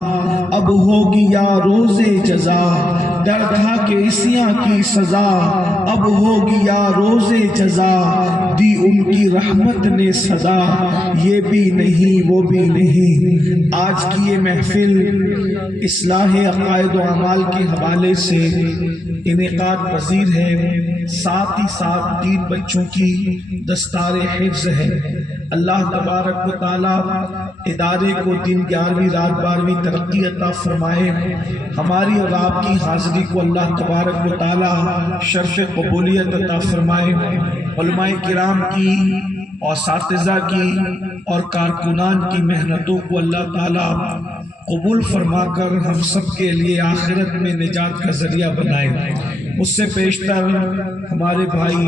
اب ہوگی یا روزے جزا، ڈر تھا کہ عصیاں کی سزا، اب ہوگی یا روزے جزا، دی ان کی رحمت نے صدا، یہ بھی نہیں وہ بھی نہیں۔ آج کی یہ محفل اصلاح عقائد و اعمال کے حوالے سے انعقاد پذیر ہے، ساتھ ہی ساتھ 3 بچوں کی دستار حفظ ہے۔ اللہ تبارک و تعالیٰ ادارے کو دن 11ویں رات 12ویں ترقی عطا فرمائے۔ ہماری اور آپ کی حاضری کو اللہ تبارک و تعالیٰ شرف قبولیت عطا فرمائے۔ علماء کرام کی اور اساتذہ کی اور کارکنان کی محنتوں کو اللہ تعالیٰ قبول فرما کر ہم سب کے لیے آخرت میں نجات کا ذریعہ بنائے۔ اس سے پیشتر ہمارے بھائی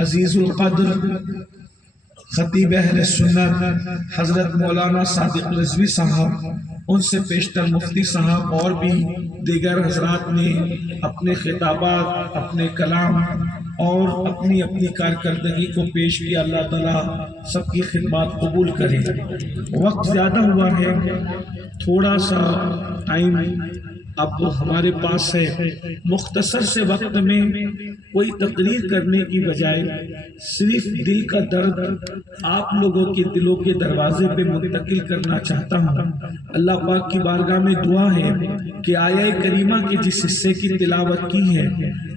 عزیز القدر خطیب اہل سنت حضرت مولانا صادق رضوی صاحب، ان سے پیشتر مفتی صاحب اور بھی دیگر حضرات نے اپنے خطابات، اپنے کلام اور اپنی اپنی کارکردگی کو پیش کیا۔ اللہ تعالیٰ سب کی خدمات قبول کرے۔ وقت زیادہ ہوا ہے، تھوڑا سا ٹائم اب ہمارے پاس ہے۔ مختصر سے وقت میں کوئی تقریر کرنے کی بجائے صرف دل کا درد آپ لوگوں کے دلوں کے دروازے پہ منتقل کرنا چاہتا ہوں۔ اللہ پاک کی بارگاہ میں دعا ہے کہ آیہ کریمہ کے جس حصے کی تلاوت کی ہے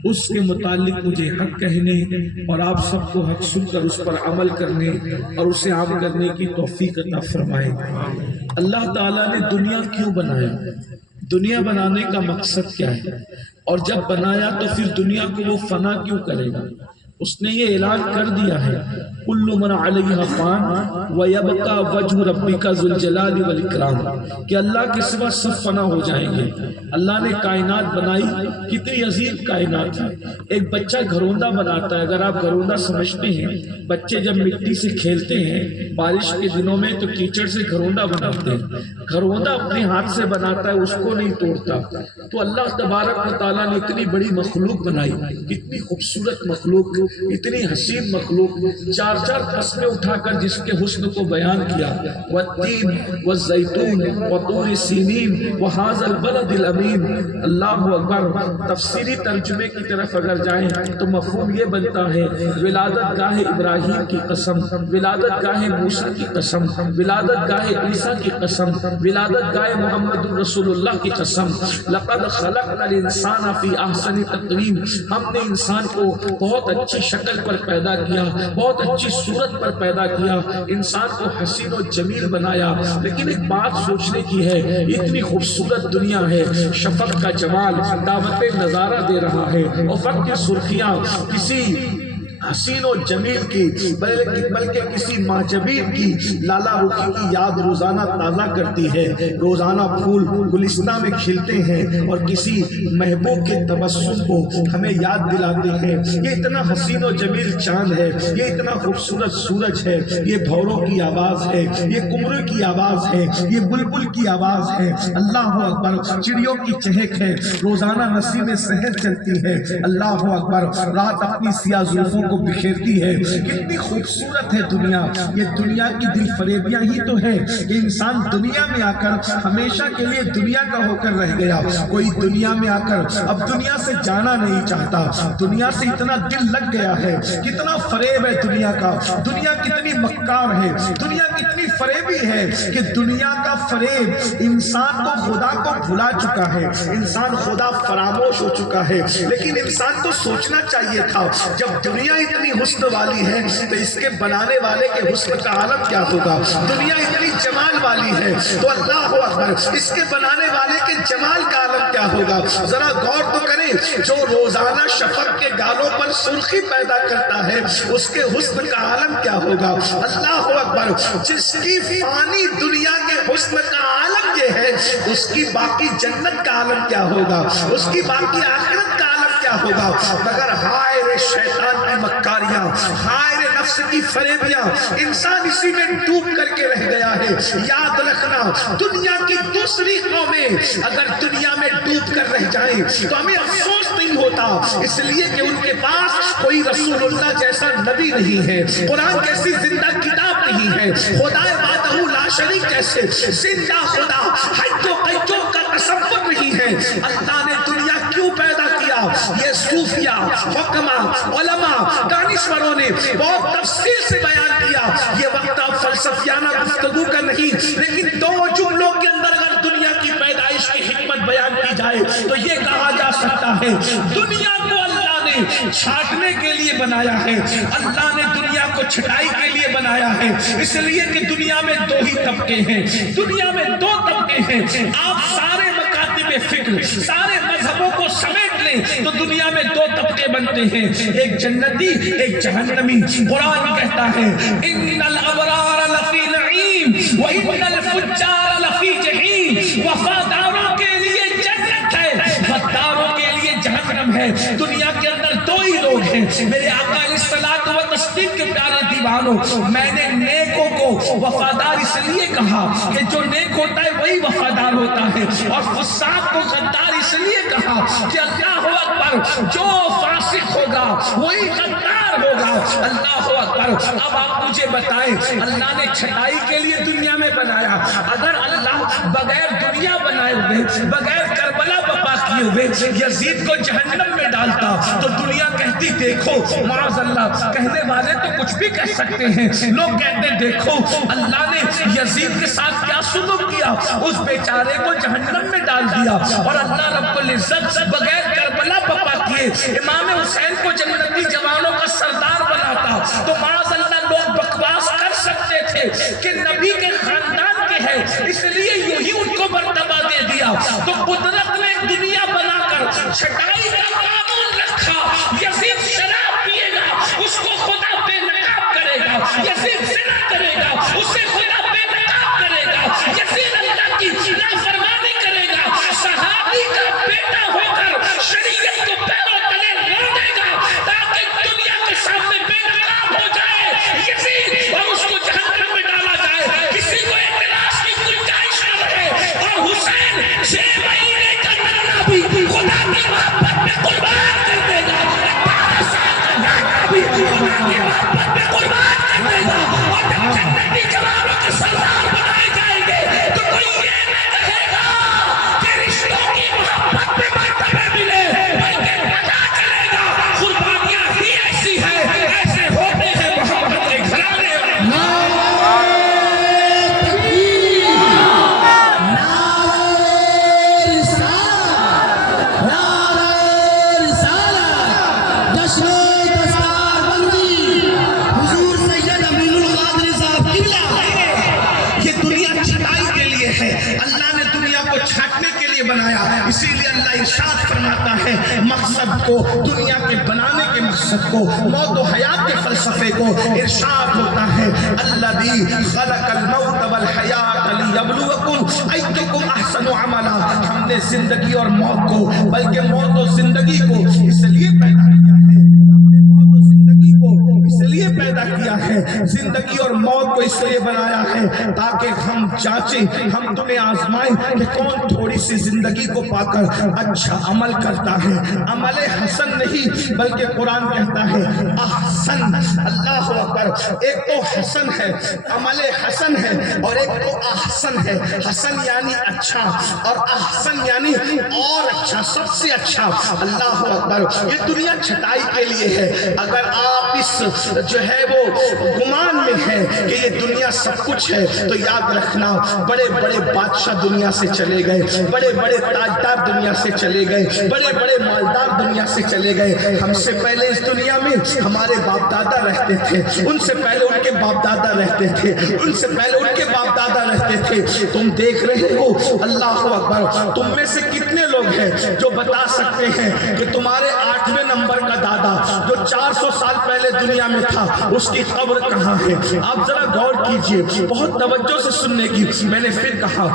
اس کے متعلق مجھے حق کہنے اور آپ سب کو حق سن کر اس پر عمل کرنے اور اسے عام کرنے کی توفیق عطا فرمائے۔ اللہ تعالیٰ نے دنیا کیوں بنایا؟ دنیا بنانے کا مقصد کیا ہے؟ اور جب بنایا تو پھر دنیا کو وہ فنا کیوں کرے گا؟ اس نے یہ اعلان کر دیا ہے کل من علیہا فان ویبقی وجہ ربک ذو الجلال والاکرام، کہ اللہ کے سوا سب فنا ہو جائیں گے۔ اللہ نے کائنات بنائی، کتنی عظیم کائنات ہے۔ ایک بچہ گھروندہ بناتا ہے، اگر آپ گھروندہ سمجھتے ہیں، بچے جب مٹی سے کھیلتے ہیں بارش کے دنوں میں تو کیچڑ سے گھروندہ بناتے ہیں، گھروندہ اپنے ہاتھ سے بناتا ہے، اس کو نہیں توڑتا۔ تو اللہ تبارک و تعالیٰ نے اتنی بڑی مخلوق بنائی، کتنی خوبصورت مخلوق، اتنی حسین مخلوق، 4 قسمیں اٹھا کر جس کے حسن کو بیان کیا۔ والتین والزیتون وطور سینین وہذا البلد الامین۔ اللہ اکبر۔ تفسیری ترجمے کی طرف اگر جائیں تو مفہوم یہ بنتا ہے ولادت گاہ ابراہیم کی قسم، ولادت گاہ موسیٰ کی قسم، ولادت گاہ عیسیٰ کی قسم، ولادت گاہ محمد رسول اللہ کی قسم۔ لقد خلقنا الانسان فی احسن تقویم، ہم نے انسان کو بہت اچھی شکل پر پیدا کیا، بہت اچھی صورت پر پیدا کیا، انسان کو حسین و جمیل بنایا۔ لیکن ایک بات سوچنے کی ہے، اتنی خوبصورت دنیا ہے، شفق کا جمال دعوت نظارہ دے رہا ہے، افق کی سرخیاں کسی حسین و جمیل کی بلکہ کسی ماجبین کی لالا رخی کی یاد روزانہ تازہ کرتی ہے۔ روزانہ پھول گلستان میں کھلتے ہیں اور کسی محبوب کے تبسم کو ہمیں یاد دلاتے ہیں۔ یہ اتنا حسین و جمیل چاند ہے، یہ اتنا خوبصورت سورج ہے، یہ بھوروں کی آواز ہے، یہ کمرے کی آواز ہے، یہ بلبل کی آواز ہے۔ اللہ اکبر۔ چڑیوں کی چہک ہے، روزانہ نسیم سحر چلتی ہے۔ اللہ اکبر۔ رات اپنی سیاہ زلفوں کو بکھیرتی ہے۔ کتنی خوبصورت ہے دنیا۔ یہ دنیا کی دل فریبیاں ہی تو ہے کہ انسان دنیا میں آ کر ہمیشہ کے لیے دنیا کا ہو کر رہ گیا۔ کوئی دنیا میں آ کر اب دنیا سے جانا نہیں چاہتا، دنیا سے اتنا دل لگ گیا ہے۔ کتنا فریب ہے دنیا کا، دنیا کتنی مکار ہے، دنیا کتنی فریبی ہے کہ دنیا کا فریب انسان کو خدا کو بھلا چکا ہے، انسان خدا فراموش ہو چکا ہے۔ لیکن انسان کو سوچنا چاہیے تھا جب دنیا اتنی حسن والی ہے تو اس کے بنانے والے کے حسن کا عالم کیا ہوگا۔ دنیا اتنی جمال والی ہے تو اللہ اکبر اس کے بنانے والے کے جمال کا عالم کیا ہوگا۔ ذرا غور تو کریں، جو روزانہ شفق کے گالوں پر سرخی پیدا کرتا ہے اس کے حسن کا عالم کیا ہوگا۔ اللہ اکبر۔ جس کی فانی دنیا کے حسن کا عالم یہ ہے، اس کی باقی جنت کا عالم کیا ہوگا، اس کی باقی آخرت کا عالم کیا ہوگا۔ مگر ہائے رے شیطان کی مکاریاں، ہائے رے نفس کی فریبیاں، انسان اسی میں ڈوب کر کے رہ گیا ہے۔ یاد رکھنا، دنیا کی دوسری قومیں اگر دنیا میں ڈوب کر رہ جائیں تو ہمیں افسوس نہیں ہوتا، اس لیے کہ ان کے پاس کوئی رسول اللہ جیسا نبی نہیں ہے، قرآن جیسی زندہ کتاب نہیں ہے، خدا وحدہ لا شریک جیسے زندہ خدا حی اللہ نے دنیا کیوں پیدا کیا، یہ صوفیہ، حکما، علماء، دانشوروں نے بہت تفصیل سے بیان کیا۔ یہ وقت فلسفیانہ گفتگو کا نہیں، لیکن دو جملوں کے اندر اگر دنیا کی پیدائش کی حکمت بیان کی جائے تو یہ کہا جا سکتا ہے دنیا کو اللہ نے چھانٹنے کے لیے بنایا ہے، اللہ نے دنیا کو چھٹائی کے لیے بنایا ہے، اس لیے کہ دنیا میں دو ہی طبقے ہیں، دنیا میں دو طبقے ہیں۔ آپ سارے مکاتب فکر، سارے مذہبوں کو سمیٹ لیں تو دنیا میں دو طبقے بنتے ہیں، ایک جنتی ایک جہنمی۔ قرآن کہتا ہے ان الابرار لفی نعیم وان الفجار لفی جحیم، وفاداروں کے لیے جنت ہے، غداروں کے لیے جہنم ہے۔ دنیا کے اندر دو ہی لوگ ہیں۔ میرے آقا علیہ الصلوۃ والتسلیم کے پیارے دیوانوں، میں نے نیکوں کو وفادار اس لیے کہا کہ جو نیک ہوتا ہے وہی وفادار ہوتا ہے، اور فساق کو غدار اس لیے کہا کہ اللہ اکبر، جو فاسق ہوگا وہی غدار ہوگا۔ اللہ اکبر۔ اب آپ مجھے بتائیں، اللہ نے چھٹائی کے لیے دنیا میں بنایا، اگر اللہ بغیر دنیا بنائے ہوئے، بغیر کربلا بپا کیے ہوئے یزید کو جہنم میں ڈالتا تو دنیا کہتی دیکھو، معاذ اللہ، کہنے والے تو کچھ بھی کہہ سکتے ہیں، لوگ کہتے دیکھو اللہ نے یزید کے ساتھ کیا سلوک کیا، اس بیچارے کو جہنم میں ڈال دیا، اور اللہ رب العزت بغیر کربلا بپا کیے امام حسین کو جنتی جوانوں کا سردار بناتا تو معاذ اللہ لوگ بکواس کر سکتے تھے کہ نبی کے خاندان کے ہیں اس لیے یوں ہی ان کو مرتبہ دے دیا۔ تو قدرت نے دنیا بنا کر چھٹائی کا قانون رکھا، یزید شراب پیے گا اس کو خدا بے نقاب کرے گا، یزید زنا کرے گا اسے خدا بے نقاب کرے گا، یزید اللہ کی نافرمانی کرے گا، صحابی کا بیٹا ہو کر شریعت کو پیروں تلے لا دے گا تاکہ دنیا کے سامنے بے نقاب ہو جائے یزید، اور اس کو جہنم میں ڈالا جائے، کسی کو اعتراض کی گنجائش نہ رہے۔ اور حسین 6 مہینے کا نانا بھی خدا کی محبت میں قربان کر دے گا، 18 سال کا نانا بھی خدا کی محبت میں قربان کر دے گا، اور جب جنتی جوانوں کے سردار بنائے جائیں گے تو کوئی یہ نہ کہے گا کہ رشتوں کی محبت میں مرتبہ ملے، بلکہ پتا چلے گا قربانیاں ہی ایسی ہیں، ایسے ہوتے ہیں محبت کے گھرانے۔ اسی لیے اللہ ارشاد فرماتا ہے مقصد کو، دنیا کے بنانے کے مقصد کو، موت و حیات کے فلسفے کو ارشاد ہوتا ہے الذی خلق الموت والحیات لیبلوکم ایکم احسن عملا۔ ہم نے زندگی اور موت کو، بلکہ موت و زندگی کو اس لیے پیدا کیا ہے، ہم نے موت و زندگی کو اس لیے پیدا کیا ہے، زندگی اور موت کو اس لیے بنایا ہے تاکہ ہم جانچیں، ہم تمہیں آزمائیں کہ کون تھوڑی سی زندگی کو پا کر اچھا عمل کرتا ہے، عمل حسن نہیں بلکہ قرآن کہتا ہے احسن۔ اللہ اکبر۔ ایک تو حسن ہے، عمل حسن ہے، اور ایک تو احسن ہے۔ حسن یعنی اچھا، اور احسن یعنی اور اچھا، سب سے اچھا۔ اللہ اکبر۔ یہ دنیا چھٹائی کے لیے ہے۔ اگر آپ اس جو ہے وہ گمان میں ہے کہ یہ دنیا سب کچھ ہے تو یاد رکھنا بڑے بڑے بادشاہ دنیا سے چلے گئے، بڑے بڑے تاجدار دنیا سے چلے گئے، بڑے بڑے مالدار دنیا سے چلے گئے۔ ہم سے پہلے اس دنیا میں ہمارے باپ دادا رہتے تھے، ان سے پہلے ان کے باپ دادا رہتے تھے، ان سے پہلے ان کے باپ دادا رہتے تھے۔ تم دیکھ رہے ہو، اللہ اکبر، تم میں سے کتنے لوگ ہیں جو بتا سکتے ہیں کہ تمہارے 8ویں نمبر کا دادا جو 400 سال پہلے دنیا میں تھا اس کی قبر کہاں ہے؟ آپ ذرا غور کیجئے، بہت توجہ سے سننے کی۔ میں نے پھر کہا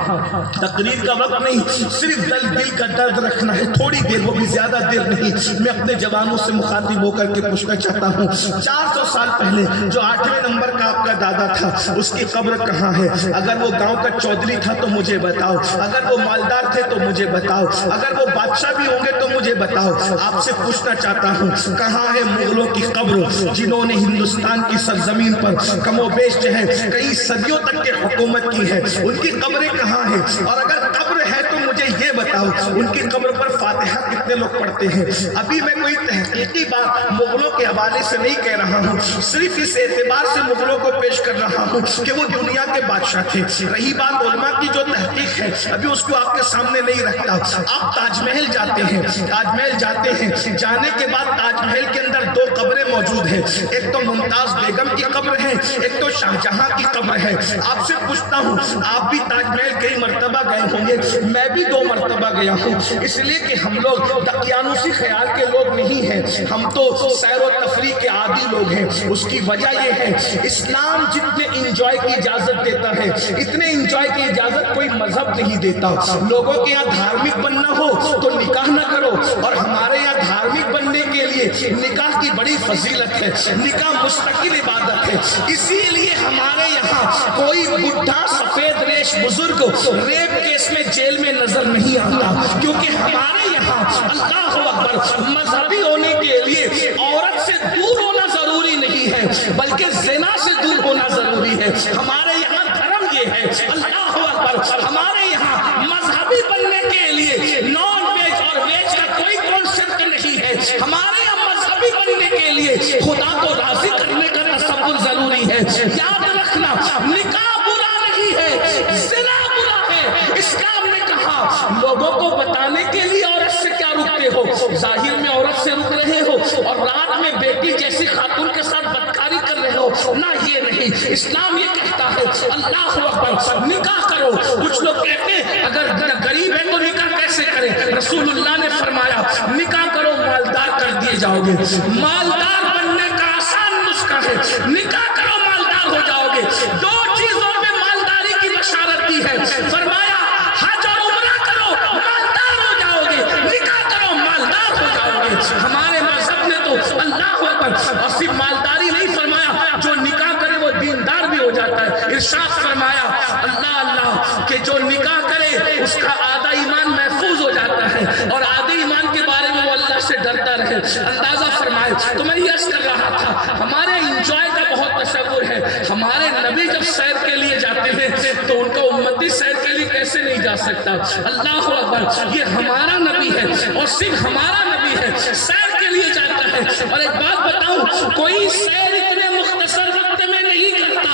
تقریر کا وقت نہیں، صرف دل کا درد رکھنا ہے، تھوڑی دیر، وہ بھی زیادہ دیر نہیں۔ میں اپنے جوانوں سے مخاطب ہو کر کے پوچھنا چاہتا ہوں 400 سال پہلے جو 8ویں نمبر کا آپ کا دادا تھا اس کی قبر کہاں ہے؟ اگر وہ گاؤں کا چودھری تھا تو مجھے بتاؤ، اگر وہ مالدار تھے تو مجھے بتاؤ، اگر وہ بادشاہ بھی ہوں گے تو مجھے بتاؤ۔ آپ سے پوچھنا چاہتا ہوں کہاں ہے مغلوں کی قبر جنہوں نے ہندوستان کی سرزمین پر کم و بیش جو ہے کئی صدیوں تک کے حکومت کی ہے؟ ان کی قبریں کہاں ہیں؟ اور اگر قبر ہے تو مجھے یہ بتا بتاؤ ان کی قبر پر فاتحہ کتنے لوگ پڑھتے ہیں؟ ابھی میں کوئی تحقیقی بات مغلوں کے حوالے سے نہیں کہہ رہا ہوں، صرف اس اعتبار سے مغلوں کو پیش کر رہا ہوں کہ وہ دنیا کے بادشاہ تھے۔ رہی بات علماء کی جو تحقیق ہے، ابھی اس کو آپ کے سامنے نہیں رکھتا۔ آپ تاج محل جاتے ہیں، تاج محل جاتے ہیں، جانے کے بعد تاج محل کے اندر دو قبریں موجود ہیں، ایک تو ممتاز بیگم کی قبر ہے، ایک تو شاہ جہاں کی قبر ہے۔ آپ سے پوچھتا ہوں، آپ بھی تاج محل کئی مرتبہ گئے ہوں گے، میں بھی 2 مرتبہ گیا ہوں، اس لیے کہ ہم لوگ دقیانوسی خیال کے لوگ نہیں ہیں، ہم تو سیر و تفریح کے عادی لوگ ہیں۔ اس کی وجہ یہ ہے، اسلام جتنے انجوائے کی اجازت دیتا ہے اتنے انجوائے کی اجازت کوئی مذہب نہیں دیتا۔ لوگوں کے یہاں دھارمک بننا ہو تو نکاح نہ کرو، اور ہمارے یہاں دھارمک بننے کے لیے نکاح کی بڑی فضیلت ہے، نکاح مستقل عبادت ہے۔ اسی لیے ہمارے یہاں کوئی بڈھا سفید ریش بزرگ ریپ کیس میں جیل میں نظر نہیں آتا، کیونکہ ہمارے یہاں اللہ اکبر مذہبی ہونے کے لیے عورت سے دور ہونا ضروری نہیں ہے بلکہ زنا سے دور ہونا ضروری ہے۔ ہمارے یہاں دھرم یہ ہے، اللہ اکبر، ہمارے یہاں مذہبی بننے کے لیے نان ویج اور ویج کا کوئی کانسیپٹ نہیں ہے۔ ہمارے یہاں مذہبی بننے کے لیے خدا کو راضی کرنے کا تصور ضروری ہے۔ یاد رکھنا، نکاح برا نہیں ہے، زنا برا ہے۔ اسلام نے کہا لوگوں کو بتانے کے لیے عورت سے کیا رکتے ہو، ظاہر میں عورت سے رک رہے ہو اور رات میں بیٹی جیسی خاتون کے ساتھ بدکاری کر رہے ہو، نہ یہ نہیں۔ اسلام یہ کہتا ہے اللہ اکبر نکاح کرو۔ کچھ لوگ کہتے ہیں اگر غریب ہے تو نکاح کیسے کریں؟ رسول اللہ نے فرمایا نکاح کرو مالدار کر دیے جاؤ گے۔ مالدار بننے کا آسان نسخہ ہے، نکاح کرو مالدار ہو جاؤ گے۔ 2 چیزوں میں مالداری کی بشارت دی ہے، فرمایا حج اور عمرہ کرو مالدار ہو جاؤ گے، نکاح کرو مالدار ہو جاؤ گے۔ ہمارے مذہب نے تو اللہ اکبر اور صرف مالداری نہیں فرمایا، جو نکاح کرے وہ دیندار بھی ہو جاتا ہے۔ ارشاد فرمایا اللہ کہ جو نکاح کرے اس کا آدھا ایمان محفوظ ہو جاتا ہے اور آدھے ایمان کے بارے میں وہ اللہ سے ڈرتا رہے۔ اندازہ فرمائے، تو میں یہ عرض کر رہا تھا ہمارے انجوائے کا بہت تصور ہے۔ ہمارے نبی جب سیر کے لیے جاتے ہیں تو ان کا امتی سیر کے لیے کیسے نہیں جا سکتا؟ اللہ اکبر، یہ ہمارا نبی ہے اور صرف ہمارا نبی ہے، سیر کے لیے جاتا ہے۔ اور ایک بات بتاؤں، کوئی سیر اتنے مختصر وقت میں نہیں کرتا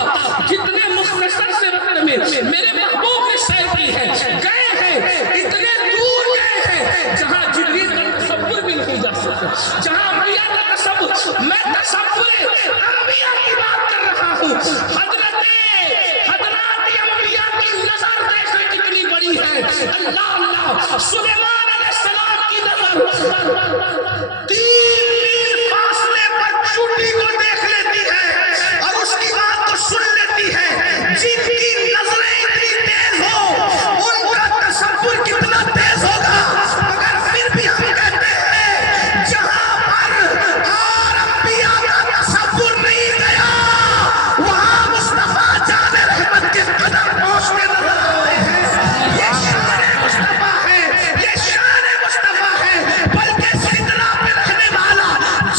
جتنے مختصر سے وقت میں میرے محبوب نے سیر کی ہے۔ گئے ہیں، اتنے دور گئے ہیں جہاں جبریل کا تصور بھی نہیں جا سکتا، جہاں انبیاء کا تصور، میں تصور انبیاء کی بات کر رہا ہوں۔ حضرات انبیاء کی نظر دیکھیں کتنی بڑی ہے۔ اللہ سلیمان علیہ السلام کی نظر 3 میل فاصلے پر چوٹی کو دیکھ لیتی ہے اور اس کی بات کو سن لیتی ہے۔ جن کی نظریں اتنی تیز ہو ان کا تصور کتنا تیز ہوگا، مگر پھر بھی ہم کہتے ہیں جہاں پر اور انبیاء کا تصور نہیں گیا وہاں مصطفیٰ جان رحمت کے قدم پہنچنے نظر آئے ہیں۔ یہ شان مصطفیٰ ہے، یہ شان مصطفیٰ ہے، بلکہ سدرہ پہ رہنے والا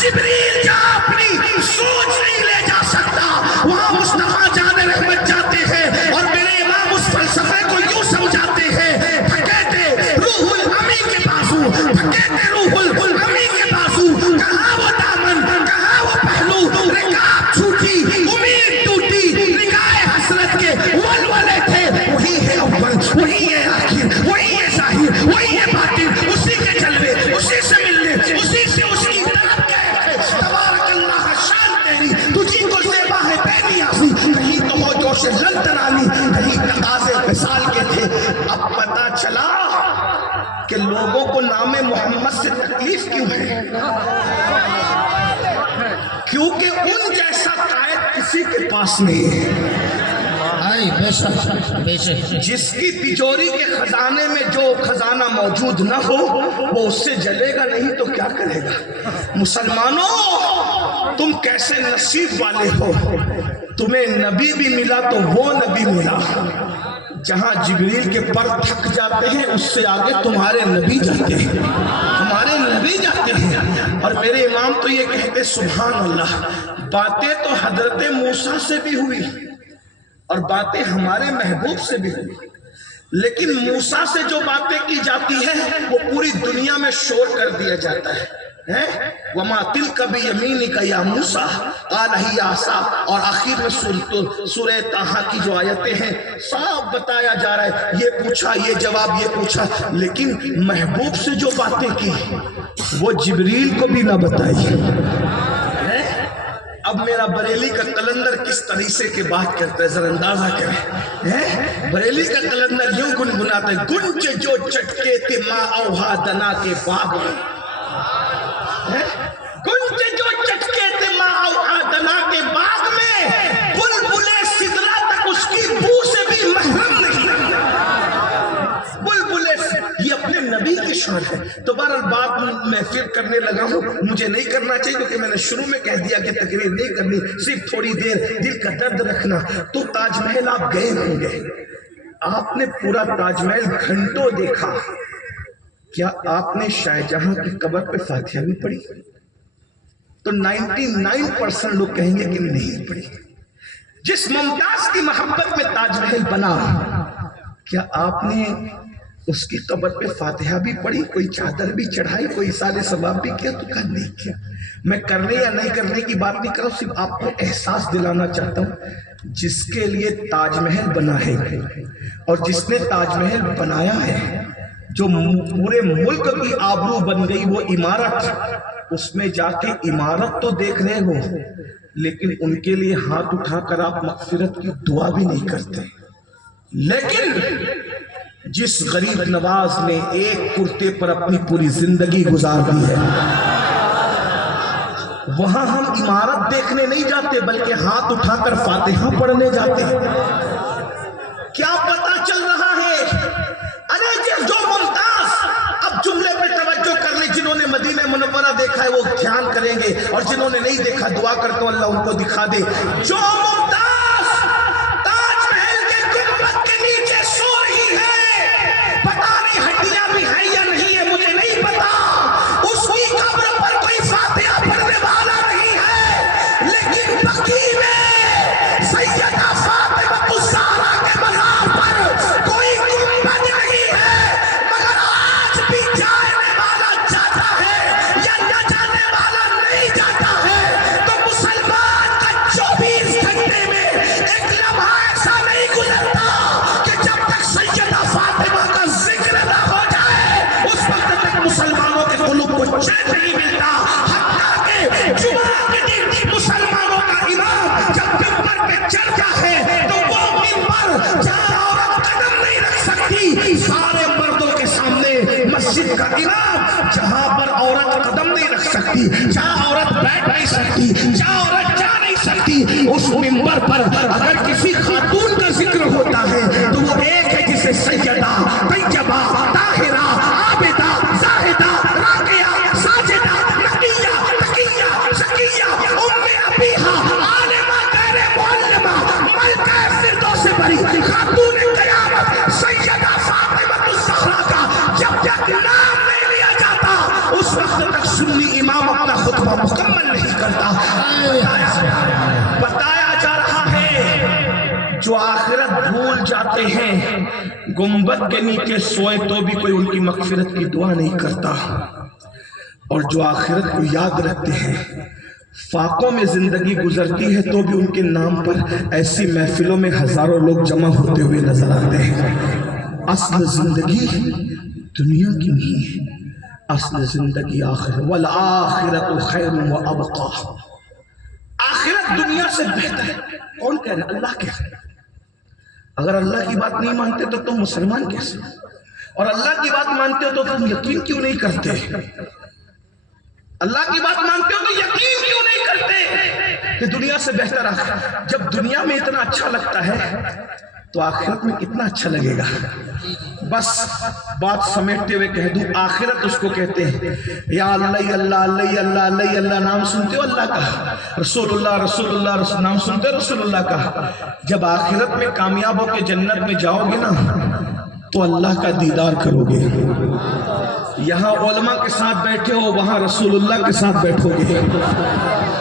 جبریل جہاں اپنی سوچ نہیں لے جا سکتا وہاں مصطفیٰ جان رحمت جاتے ہیں۔ اور میرے امام اس فلسفے کو یوں سمجھاتے ہیں، پھکیتے روح الامی کے بازو، پھکیتے روح الامی کے بازو، کہاں وہ دامن، کہاں وہ پہلو، رکاب چھوٹی امید ٹوٹی، نگاہ حسرت کے ولولے تھے۔ وہی ہے اول، وہی ہے آخر، وہی ہے ظاہر، وہی ہے باطن، اسی کے جلوے، اسی سے ملنے، اسی سے اس کی طرف گئے۔ تبارک اللہ شان تیری، تجھی کو زیبا ہے بے نیازی، کہیں تو ہو جوش لن ترانی، کہیں تقاضے وصال کے تھے۔ اب پتا چلا کہ لوگوں کو نام محمد سے تکلیف کیوں ہے، کیونکہ ان جیسا قائد کسی کے پاس نہیں ہے۔ جس کی تجوری کے خزانے میں جو خزانہ موجود نہ ہو وہ اس سے جلے گا نہیں تو کیا کرے گا؟ مسلمانوں، تم کیسے نصیب والے ہو، تمہیں نبی بھی ملا تو وہ نبی ملا جہاں جبریل کے پر تھک جاتے ہیں اس سے آگے تمہارے نبی جاتے ہیں، ہمارے نبی جاتے ہیں۔ اور میرے امام تو یہ کہتے سبحان اللہ، باتیں تو حضرت موسیٰ سے بھی ہوئی اور باتیں ہمارے محبوب سے بھی ہوئی، لیکن موسیٰ سے جو باتیں کی جاتی ہیں وہ پوری دنیا میں شور کر دیا جاتا ہے۔ وَمَا تِلْكَ بِيَمِينِكَ يَا مُوسَىٰ قَالَ هِيَ عَصَايَ، اور آخر میں سورہ طٰہٰ کی جو آیتیں ہیں صاف بتایا جا رہا ہے، یہ پوچھا، یہ جواب، یہ پوچھا، لیکن محبوب سے جو باتیں کی وہ جبریل کو بھی نہ بتائی۔ اب میرا بریلی کا قلندر کس طریقے کے بات کرتا ہے ذرا اندازہ کریں۔ بریلی کا قلندر یوں گنگناتا ہے، گنج جو چٹکے تھے ماں اوہا دنا کے باغ میں، گنج جو چٹکے تھے ماں اوہا دنا کے باغ میں، بلبلے سدرا تک اس کی بو سے بھی محرم نہیں۔ بلبلے، یہ اپنے نبی کی شان ہے۔ تو بہرحال بات میں پھر کرنے لگا ہوں، مجھے نہیں کرنا چاہیے کیونکہ میں نے شروع میں کہہ دیا کہ تقریر نہیں کرنی، صرف تھوڑی دیر دل کا درد رکھنا۔ تو تاج محل آپ گئے ہوں گے، آپ نے پورا تاج محل گھنٹوں دیکھا، کیا آپ نے شاہ جہاں کی قبر پہ فاتحہ بھی پڑھی؟ تو 99% لوگ کہیں گے کہ نہیں پڑھی۔ جس ممتاز کی محبت میں تاج محل بنا، کیا آپ نے اس کی قبر پہ فاتحہ بھی پڑھی، کوئی چادر بھی چڑھائی، کوئی اِیصال ثواب بھی کیا؟ تو کہا نہیں کیا۔ میں کرنے یا نہیں کرنے کی بات نہیں کر رہا ہوں، صرف آپ کو احساس دلانا چاہتا ہوں، جس کے لیے تاج محل بنا ہے اور جس نے تاج محل بنایا ہے، جو پورے ملک کی آبرو بن گئی وہ عمارت، اس میں جا کے عمارت تو دیکھ رہے ہو لیکن ان کے لیے ہاتھ اٹھا کر آپ مغفرت کی دعا بھی نہیں کرتے۔ لیکن جس غریب نواز نے ایک کرتے پر اپنی پوری زندگی گزار دی ہے، وہاں ہم عمارت دیکھنے نہیں جاتے بلکہ ہاتھ اٹھا کر فاتحہ پڑھنے جاتے ہیں۔ کیا پتا چل رہا ہے؟ ارے جو ممتاز، اب جملے پہ توجہ کر لیں، جنہوں نے مدینہ منورہ دیکھا ہے وہ دھیان کریں گے، اور جنہوں نے نہیں دیکھا دعا کرتا ہوں اللہ ان کو دکھا دے۔ جو ممتاز تاج محل کے گنبد کے نیچے سو رہی ہے، پتہ نہیں ہڈیاں بھی ہے یا نہیں ہے مجھے نہیں پتا، اس کی قبر پر کوئی فاتحہ پڑھنے والا نہیں ہے، لیکن بقیع میں سیدہ فاطمہ الزہرا کے مزار پر کوئی گنبد نہیں ہے، مگر آج بھی جانے والا جاتا ہے یا نہ جانے والا نہیں جاتا ہے۔ تو مسلمان کا 24 گھنٹے میں ایک لمحہ ایسا نہیں گزرتا کہ جب تک سیدہ فاطمہ کا ذکر نہ ہو جائے اس وقت تک مسلمانوں کے قلوب کو چین نہیں ملتا۔ حتیٰ کہ جمعہ کے دن مسلمانوں کا امام جب منبر پہ چڑھتا ہے تو وہ منبر جہاں عورت قدم نہیں رکھ سکتی، سارے مردوں کے سامنے مسجد کا امام جہاں پر عورت قدم نہیں رکھ سکتی، جہاں عورت بیٹھ نہیں سکتی، جہاں عورت جا نہیں سکتی، اس منبر پر اگر کسی خاتون کا ذکر ہوتا ہے تو وہ ایک ہے جسے سیدہ، طیبہ، طاہرہ، عابدہ، زاہدہ، راقیہ، ساجدہ، نقیہ، تقیہ، شقیہ، ام ابیہا، عالمہ، غیر معلمہ، ملکہ فردوس بری، خاتون قیامت سیدہ فاطمہ الزہرا کا جب تک نام نہیں لیا جاتا اس وقت تک سنی امام اپنا خطبہ مکمل نہیں کرتا۔ بتایا جا رہا ہے جو آخرت بھول جاتے ہیں گنبد کے نیچے سوئے تو بھی کوئی ان کی مغفرت کی دعا نہیں کرتا، اور جو آخرت کو یاد رکھتے ہیں فاقوں میں زندگی گزرتی ہے تو بھی ان کے نام پر ایسی محفلوں میں ہزاروں لوگ جمع ہوتے ہوئے نظر آتے ہیں۔ اصل زندگی دنیا کی نہیں ہے، اصل زندگی آخرت، والآخرت خیر و ابقا، آخرت دنیا سے بہتر ہے۔ کون کہہ رہا ہے؟ اللہ کہہ رہا ہے۔ اگر اللہ کی بات نہیں مانتے تو تم مسلمان کیسے؟ اور اللہ کی بات مانتے ہو تو تم یقین کیوں نہیں کرتے؟ اللہ کی بات مانتے ہو تو یقین کیوں نہیں کرتے کہ دنیا سے بہتر آخرت؟ جب دنیا میں اتنا اچھا لگتا ہے تو آخرت میں کتنا اچھا لگے گا۔ بس بات سمیٹتے ہوئے کہہ دوں، آخرت اس کو کہتے ہیں یا اللہ اللہ اللہ اللہ اللہ اللہ، نام سنتے ہو اللہ کا، رسول اللہ رسول اللہ رسول، نام سنتے ہو رسول اللہ کا۔ جب آخرت میں کامیاب ہو کے جنت میں جاؤ گے نا تو اللہ کا دیدار کرو گے۔ یہاں علماء کے ساتھ بیٹھے ہو، وہاں رسول اللہ کے ساتھ بیٹھو گے۔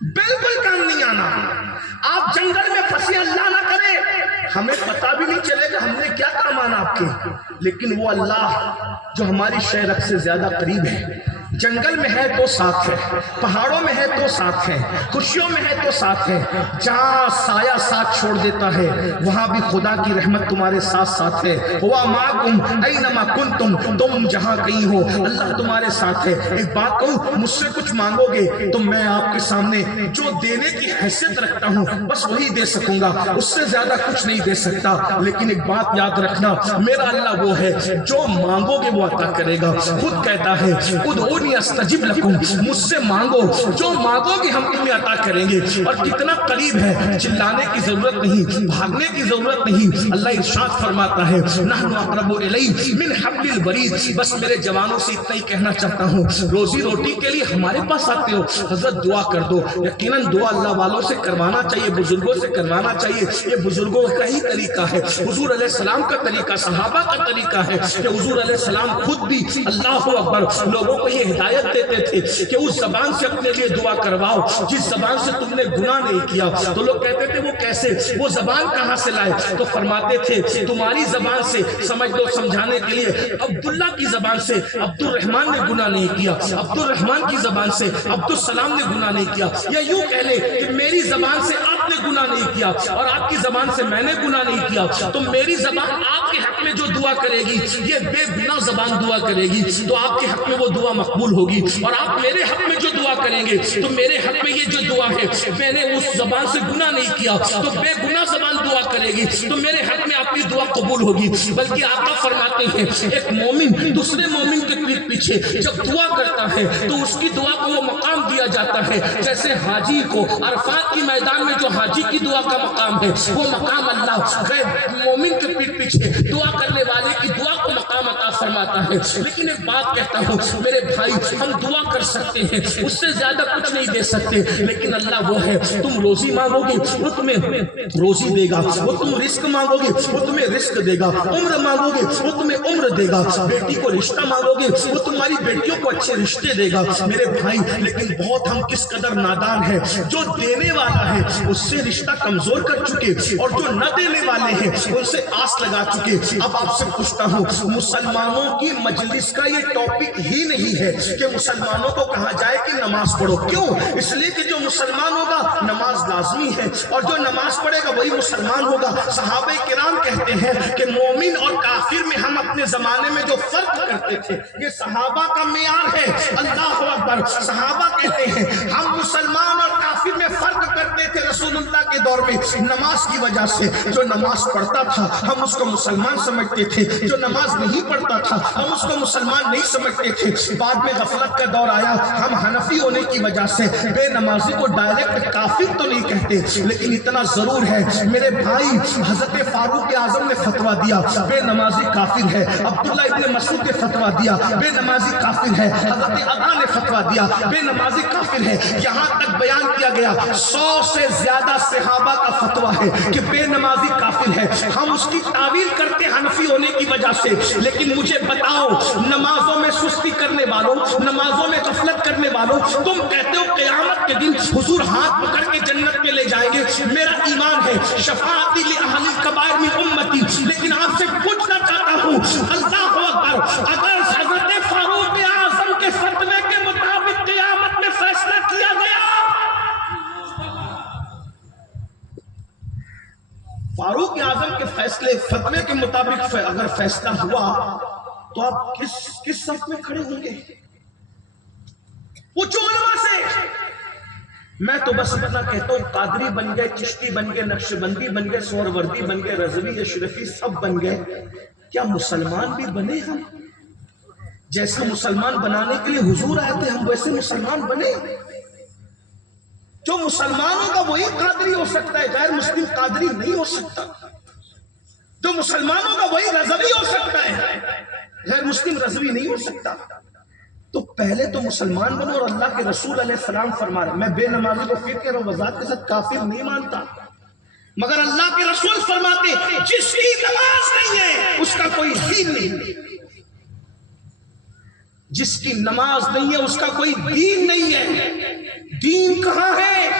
بالکل کام نہیں آنا. آپ جنگل میں پھنسے, اللہ نہ کرے, ہمیں پتہ بھی نہیں چلے گا ہم نے کیا کام آنا آپ کے, لیکن وہ اللہ جو ہماری شہرت سے زیادہ قریب ہے, جنگل میں ہے تو ساتھ ہے, پہاڑوں میں ہے تو ساتھ ہے, خوشیوں میں ہے تو ساتھ ہے, جہاں سایہ ساتھ چھوڑ دیتا ہے وہاں بھی خدا کی رحمت تمہارے ساتھ ساتھ ہے. ہوا معکم اینما کنتم, تم جہاں کہیں ہو اللہ تمہارے ساتھ ہے. ایک بات کہوں, مجھ سے کچھ مانگو گے تو میں آپ کے سامنے جو دینے کی حیثیت رکھتا ہوں بس وہی دے سکوں گا, اس سے زیادہ کچھ نہیں دے سکتا. لیکن ایک بات یاد رکھنا, میرا اللہ وہ ہے جو مانگو گے وہ عطا کرے گا. خود کہتا ہے ادعونی استجب لکم, مجھ سے مانگو, جو مانگو گے ہم تمہیں عطا کریں گے. اور کتنا قریب ہے, چلانے کی ضرورت نہیں, بھاگنے کی ضرورت نہیں. اللہ ارشاد فرماتا ہے نحن اقرب الیہ من حبل الورید. بس میرے جوانوں سے اتنا ہی کہنا چاہتا ہوں, روزی روٹی کے لیے ہمارے پاس آتے ہو, حضرت دعا کر دو. یقیناً دعا اللہ والوں سے کروانا چاہیے, بزرگوں سے کروانا چاہیے. یہ بزرگوں کا ہی طریقہ ہے, حضور علیہ السلام کا طریقہ, صحابہ کا طریقہ ہے کہ حضور علیہ السلام خود بھی اللہ اکبر لوگوں کو یہ ہدایت دیتے تھے کہ اس زبان سے اپنے لیے دعا کرواؤ جس زبان سے تم نے گناہ نہیں کیا. تو لوگ کہتے تھے وہ کیسے, وہ زبان کہاں سے لائے؟ تو فرماتے تھے تمہاری زبان سے, سمجھ لو سمجھانے کے لیے, عبداللہ کی زبان سے عبد الرحمن نے گناہ نہیں کیا, عبد الرحمن کی زبان سے عبد السلام نے گناہ نہیں کیا. یا یوں کہہ لے کہ میری زبان سے آپ نے گناہ نہیں کیا اور آپ کی زبان سے میں نے گناہ نہیں کیا, تو میری زبان آپ کے حق میں جو دعا کرے گی یہ بے گناہ زبان دعا کرے گی, تو آپ کے حق میں وہ دعا مقبول ہوگی. اور آپ میرے حق میں جو دعا کریں گے تو میرے حق میں یہ جو دعا ہے, میں نے اس زبان سے گناہ نہیں کیا تو بے گناہ زبان دعا کرے گی, تو میرے حق میں آپ کی دعا قبول ہوگی. بلکہ آقا فرماتے ہیں ایک مومن دوسرے مومن کے پیچھے جب دعا کرتا ہے تو اس کی دعا کو وہ مقام دیا جاتا ہے جیسے حاجی کو عرفات کی میدان میں جو حاجی کی دعا کا مقام ہے وہ مقام اللہ غیر مومن کے پیچھے دعا کرنے والے کی دعا کو مقام عطا فرماتا ہے. لیکن ایک بات کہتا ہوں میرے بھائی, ہم دعا کر سکتے ہیں, اس سے زیادہ کچھ نہیں دے سکتے, لیکن اللہ وہ ہے, تم روزی مانگو گے وہ تمہیں روزی دے گا, وہ تم رزق مانگو گے وہ تمہیں رزق دے گا, عمر مانگو گے وہ تمہیں عمر دے گا, بیٹی کو رشتہ مانگو گے وہ تمہاری بیٹیوں کو اچھے رشتے دے گا. میرے بھائی لیکن بہت ہم کس قدر نادان ہیں, جو دینے والا ہے اس سے رشتہ کمزور کر چکے اور جو نہ دینے والے ہیں ان سے آس لگا چکے. اب آپ سے پوچھتا ہوں, مسلمانوں کی مجلس کا یہ ٹاپک ہی نہیں ہے کہ مسلمانوں کو کہا جائے کہ نماز پڑھو. کیوں؟ اس لیے کہ جو مسلمان ہوگا نماز لازمی ہے, اور جو نماز پڑھے گا وہی مسلمان ہوگا. صحابہ کرام کہتے ہیں کہ مومن اور کافر میں ہم اپنے زمانے میں جو فرق کرتے تھے یہ صحابہ کا معیار ہے. اللہ اکبر. صحابہ کہتے ہیں ہم مسلمان اور کافر میں فرق کرتے تھے رسول اللہ کے دور میں نماز کی وجہ سے. جو نماز پڑھتا تھا ہم اس کو مسلمان سمجھتے تھے, جو نماز نہیں پڑھتا تھا ہم اس کو مسلمان نہیں سمجھتے تھے. بعد میں غفلت کا دور آیا, ہم حنفی ہونے کی وجہ سے بے نمازی کو ڈائریکٹ کافر تو نہیں کہتے, لیکن اتنا ضرور ہے میرے بھائی, حضرت فاروق اعظم نے فتویٰ دیا بے نمازی کافر ہے, عبداللہ ابن مسعود نے فتویٰ دیا بے نمازی کافر ہے, حضرت عطا نے فتویٰ دیا بے نمازی کافر ہے. یہاں تک بیان کیا گیا 100 سے زیادہ صحابہ کا فتویٰ ہے کہ بے نمازی کافر ہے. ہم اس کی تعویل کرتے حنفی ہونے کی وجہ سے, لیکن مجھے بتاؤ نمازوں میں سستی کرنے والوں, نمازوں میں غفلت کرنے والوں, تم کہتے ہو قیامت کے دن حضور ہاتھ پکڑ کے جنت میں لے جائیں گے. میرا ایمان ہے شفاعتی لأہل الکبائر من امتی, لیکن آپ سے پوچھنا چاہتا ہوں اللہ اکبر, اگر حضرت فاروق اعظم کے فتوے کے مطابق قیامت میں فیصلہ کیا گیا, فاروق اعظم کے فیصلے فتوے کے مطابق اگر فیصلہ ہوا تو آپ کس صف میں کھڑے ہوں گے؟ پوچھو علماء سے. میں تو بس اتنا کہتا ہوں قادری بن گئے, چشتی بن گئے, نقشبندی بن گئے, سہروردی بن گئے, رضوی اشرفی سب بن گئے, کیا مسلمان بھی بنے ہم؟ جیسا مسلمان بنانے کے لیے حضور آئے تھے ہم ویسے مسلمان بنے. جو مسلمان ہوگا وہی قادری ہو سکتا ہے, غیر مسلم قادری نہیں ہو سکتا. جو مسلمان ہوگا وہی رضوی ہو سکتا ہے, غیر مسلم رضوی نہیں ہو سکتا. تو پہلے تو مسلمان بنو. اور اللہ کے رسول علیہ السلام فرما رہے, میں بے نمازی کو پھر کہہ رہا ہوں وضاحت کے ساتھ کافر نہیں مانتا, مگر اللہ کے رسول فرماتے جس کی نماز نہیں ہے اس کا کوئی دین نہیں. جس کی نماز نہیں ہے اس کا کوئی دین نہیں ہے. دین کہاں ہے؟